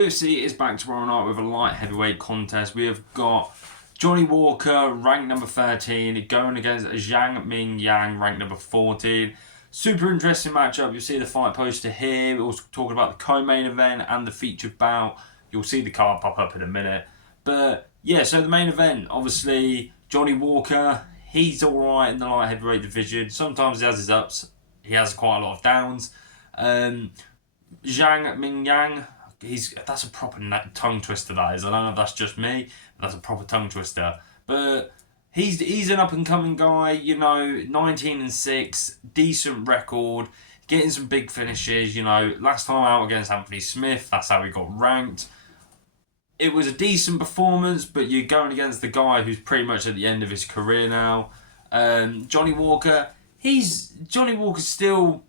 UFC is back tomorrow night with a light heavyweight contest. We have got Johnny Walker, ranked number 13, going against Zhang Yang, ranked number 14. Super interesting matchup. You'll see the fight poster here. We're also talking about the co-main event and the featured bout. You'll see the card pop up in a minute. But yeah, so the main event, obviously, Johnny Walker, he's alright in the light heavyweight division. Sometimes he has his ups. He has quite a lot of downs. Zhang Yang, that's a proper tongue twister, that is. I don't know if that's just me, but that's a proper tongue twister. But he's an up and coming guy, 19-6, decent record, getting some big finishes. Last time out against Anthony Smith, that's how he got ranked. It was a decent performance, but you're going against the guy who's pretty much at the end of his career now. Johnny Walker's still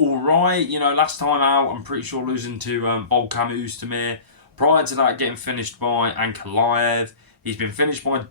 alright. Last time out, I'm pretty sure losing to Volkan Oezdemir. Prior to that, getting finished by Ankalaev. He's been finished by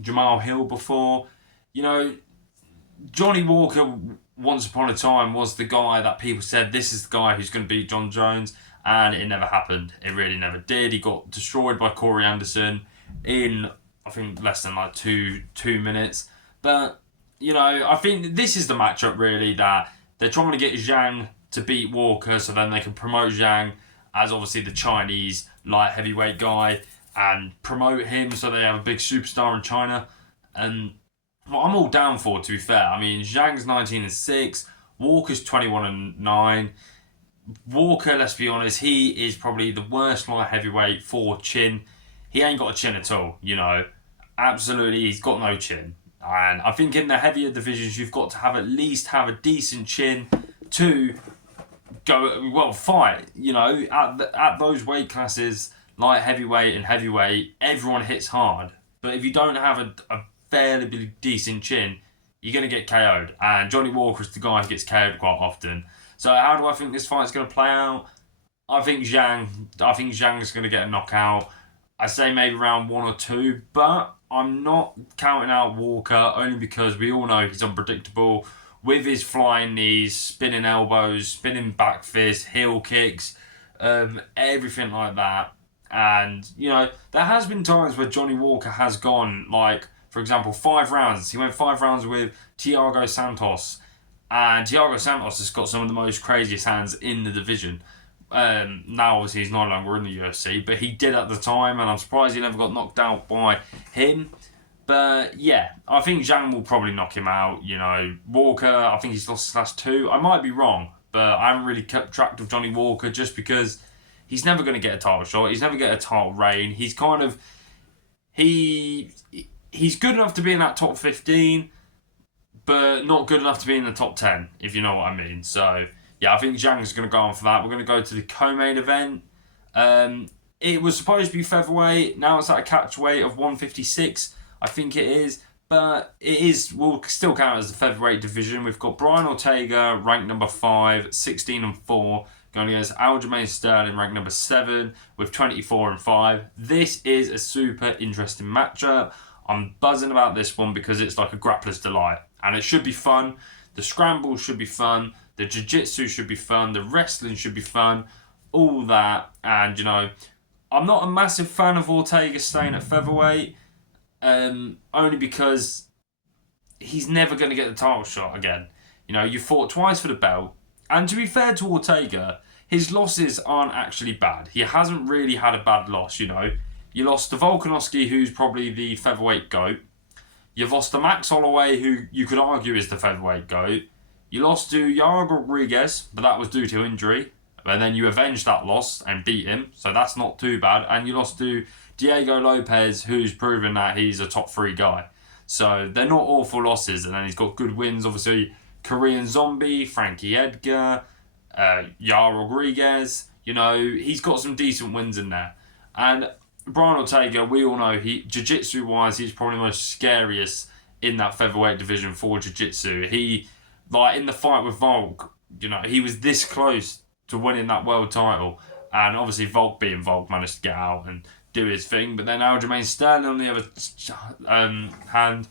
Jamal Hill before. Johnny Walker, once upon a time, was the guy that people said, this is the guy who's going to beat John Jones. And it never happened. It really never did. He got destroyed by Corey Anderson in, I think, less than two minutes. But, I think this is the matchup, really, that they're trying to get Zhang to beat Walker so then they can promote Zhang as obviously the Chinese light heavyweight guy and promote him so they have a big superstar in China. And I'm all down for, to be fair. I mean, Zhang's 19-6, Walker's 21-9. Walker, let's be honest, he is probably the worst light heavyweight for chin. He ain't got a chin at all, Absolutely, he's got no chin. And I think in the heavier divisions, you've got to at least have a decent chin to fight. At those weight classes, light heavyweight and heavyweight, everyone hits hard. But if you don't have a fairly decent chin, you're going to get KO'd. And Johnny Walker's the guy who gets KO'd quite often. So how do I think this fight's going to play out? I think Zhang's going to get a knockout. I say maybe round 1 or 2, but I'm not counting out Walker only because we all know he's unpredictable with his flying knees, spinning elbows, spinning back fists, heel kicks, everything like that. And, there has been times where Johnny Walker has gone, for example, 5 rounds. He went 5 rounds with Thiago Santos. And Thiago Santos has got some of the most craziest hands in the division. Now, obviously, he's no longer in the UFC, but he did at the time, and I'm surprised he never got knocked out by him. But, yeah, I think Zhang will probably knock him out. Walker, I think he's lost his last 2. I might be wrong, but I haven't really kept track of Johnny Walker just because he's never going to get a title shot. He's never get a title reign. He's he's good enough to be in that top 15, but not good enough to be in the top 10, if you know what I mean. So, yeah, I think Zhang's going to go on for that. We're going to go to the co-main event. It was supposed to be featherweight. Now it's at a catch weight of 156, I think it is. But will still count as the featherweight division. We've got Brian Ortega, ranked number 5, 16-4, going against Aljamain Sterling, ranked number 7, with 24-5. This is a super interesting matchup. I'm buzzing about this one because it's like a grappler's delight. And it should be fun. The scrambles should be fun. The jiu-jitsu should be fun. The wrestling should be fun. All that. And, I'm not a massive fan of Ortega staying at featherweight. Only because he's never going to get the title shot again. You fought twice for the belt. And to be fair to Ortega, his losses aren't actually bad. He hasn't really had a bad loss, You lost to Volkanovski, who's probably the featherweight GOAT. You've lost to Max Holloway, who you could argue is the featherweight GOAT. You lost to Yair Rodriguez, but that was due to injury. And then you avenged that loss and beat him, so that's not too bad. And you lost to Diego Lopez, who's proven that he's a top 3 guy. So they're not awful losses. And then he's got good wins, obviously. Korean Zombie, Frankie Edgar, Yair Rodriguez. He's got some decent wins in there. And Brian Ortega, we all know, jiu-jitsu wise, he's probably the most scariest in that featherweight division for jiu-jitsu. He, in the fight with Volk, he was this close to winning that world title. And obviously Volk being Volk managed to get out and do his thing. But then Aljamain Sterling on the other hand,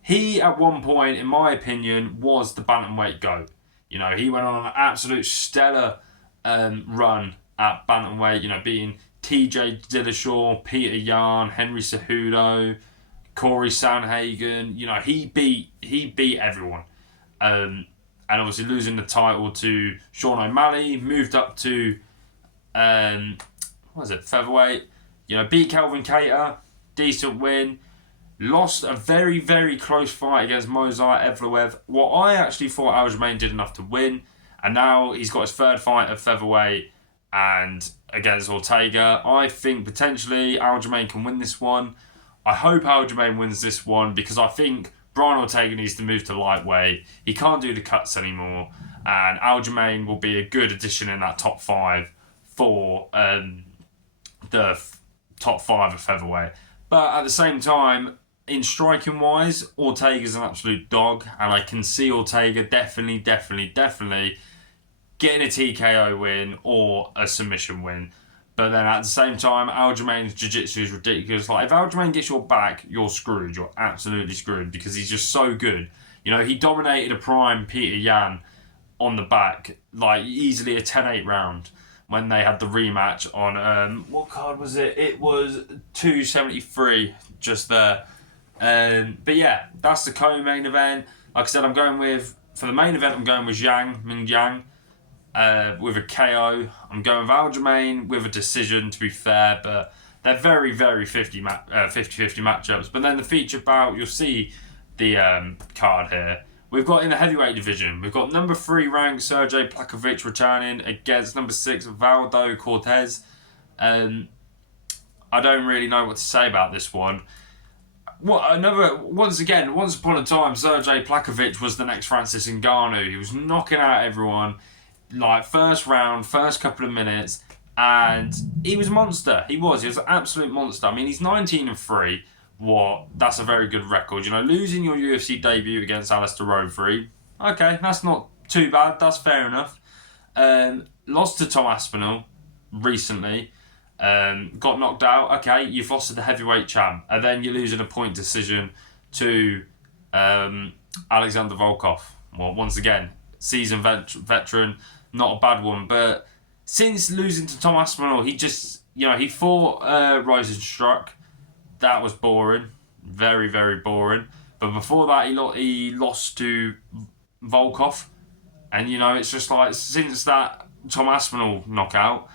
he at one point, in my opinion, was the bantamweight GOAT. He went on an absolute stellar run at bantamweight. You know, beating TJ Dillashaw, Peter Yan, Henry Cejudo, Corey Sanhagen. You know, he beat everyone. And obviously losing the title to Sean O'Malley, moved up to featherweight. You know, beat Kelvin Cater, decent win. Lost a very, very close fight against Movsar Evloev. What I actually thought Aljamain did enough to win, and now he's got his third fight at featherweight and against Ortega. I think potentially Aljamain can win this one. I hope Aljamain wins this one because I think Brian Ortega needs to move to lightweight. He can't do the cuts anymore, and Aljamain will be a good addition in that top 5 for top 5 of featherweight. But at the same time, in striking wise, Ortega's an absolute dog, and I can see Ortega definitely getting a TKO win or a submission win. But then at the same time, Aljamain's jiu-jitsu is ridiculous. Like, if Aljamain gets your back, you're screwed. You're absolutely screwed because he's just so good. You know, he dominated a prime Peter Yan on the back, like easily a 10-8 round when they had the rematch on, what card was it? It was 273 just there. But yeah, that's the co-main event. Like I said, for the main event, I'm going with Zhang, Ming Yang, with a KO. I'm going with Aljamain with a decision, to be fair, but they're very, very 50-50 matchups. But then the feature bout, you'll see the card here. We've got in the heavyweight division, we've got number 3 ranked Sergey Plakovic returning against number 6 Valdo Cortez. I don't really know what to say about this one. Once upon a time, Sergey Plakovic was the next Francis Ngannou. He was knocking out everyone, like first round, first couple of minutes, and he was a monster. He was an absolute monster. I mean, he's 19-3. That's a very good record. You know, losing your UFC debut against Alistair Rothery, okay, that's not too bad. That's fair enough. Lost to Tom Aspinall recently. Got knocked out. Okay, you've lost to the heavyweight champ, and then you lose in a point decision to Alexander Volkov. Well, once again, seasoned veteran, not a bad one. But since losing to Tom Aspinall, he fought Rosenstruck. That was boring, very, very boring. But before that, he lost to Volkov, and you know, it's just like since that Tom Aspinall knockout,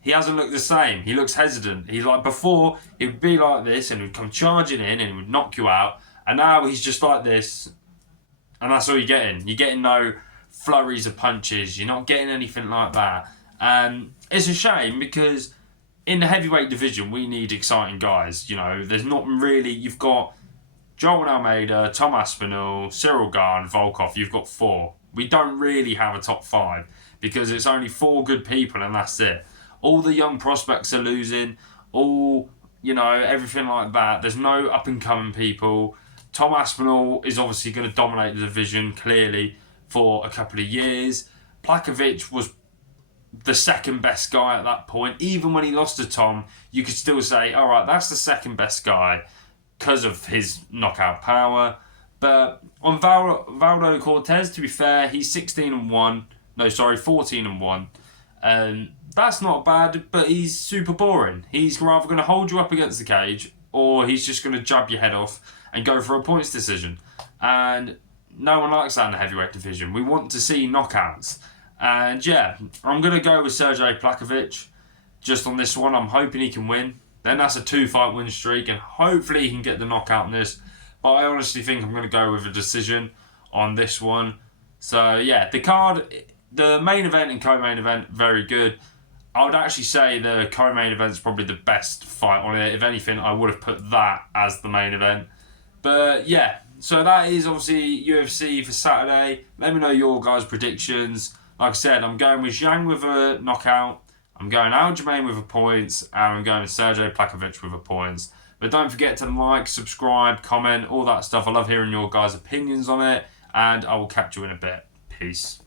he hasn't looked the same. He looks hesitant. He's like, before, he would be like this and he would come charging in and he would knock you out. And now he's just like this. And that's all you're getting. You're getting no flurries of punches. You're not getting anything like that. And it's a shame because in the heavyweight division, we need exciting guys. You know, there's not really... You've got Joel Almeida, Tom Aspinall, Cyril Gane, Volkov. You've got 4. We don't really have a top 5 because it's only 4 good people and that's it. All the young prospects are losing, everything like that. There's no up-and-coming people. Tom Aspinall is obviously going to dominate the division, clearly, for a couple of years. Plakovic was the second best guy at that point. Even when he lost to Tom, you could still say, all right, that's the second best guy because of his knockout power. But on Valdo Cortez, to be fair, he's 14-1. That's not bad, but he's super boring. He's rather going to hold you up against the cage, or he's just going to jab your head off and go for a points decision. And no one likes that in the heavyweight division. We want to see knockouts. And yeah, I'm going to go with Sergey Plakovic just on this one. I'm hoping he can win. Then that's a 2-fight win streak, and hopefully he can get the knockout in this. But I honestly think I'm going to go with a decision on this one. So yeah, the main event and co-main event, very good. I would actually say the co-main event is probably the best fight on it. If anything, I would have put that as the main event. But yeah, so that is obviously UFC for Saturday. Let me know your guys' predictions. Like I said, I'm going with Zhang with a knockout. I'm going Aljamain with a points. And I'm going with Sergey Plakovic with a points. But don't forget to like, subscribe, comment, all that stuff. I love hearing your guys' opinions on it. And I will catch you in a bit. Peace.